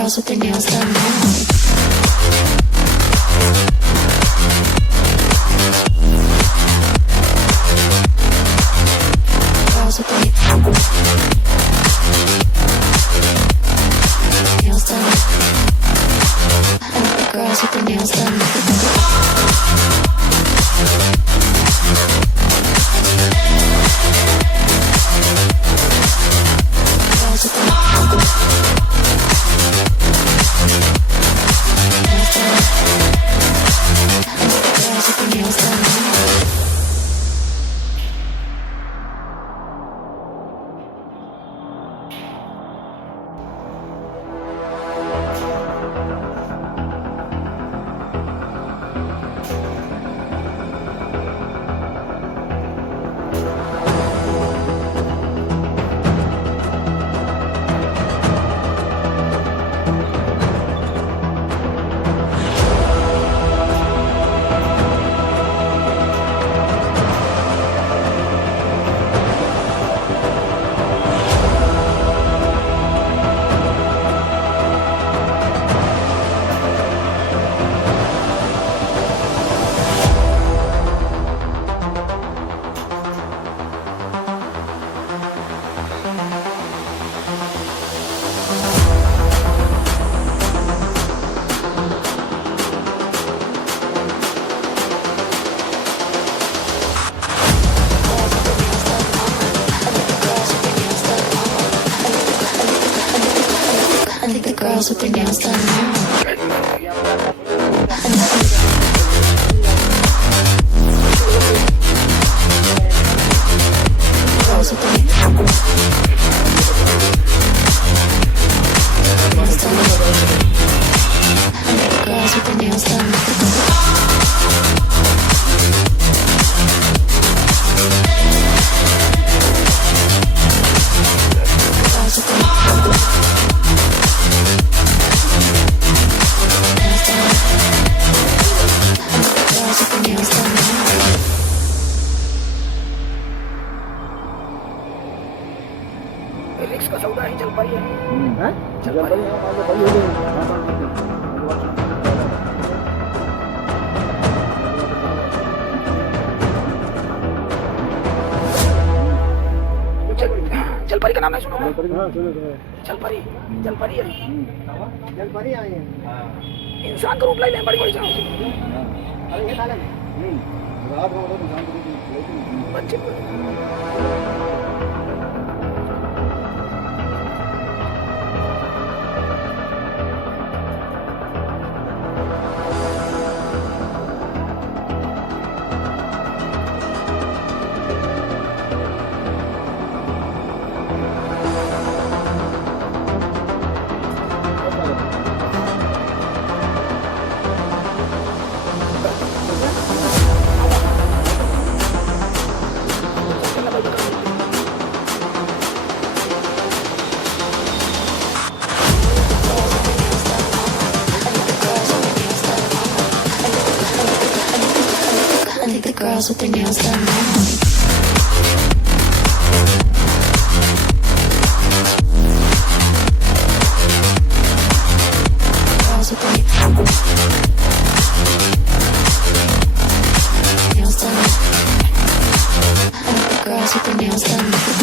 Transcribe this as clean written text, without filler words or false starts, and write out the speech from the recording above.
girls with their nails done now. Girls with their nails done. I like the girls with their nails done. Girls with their nails done. I think the girls with their nails done now. Girls with their nails done. I think the girls with their nails done. Girls with their रिक्स का सौदा ही चल पड़ी है। चल पड़ी है। चल परी का नाम है, सुनो। चल परी है। चल परी आई है। इंसान का रूप ले ले, बड़ी बड़ी जान। अरे ये डालेंगे। रात को इंसान का रूप बच्चे the girls with their nails done now. Girls with their nails done. I like the girls with their nails done.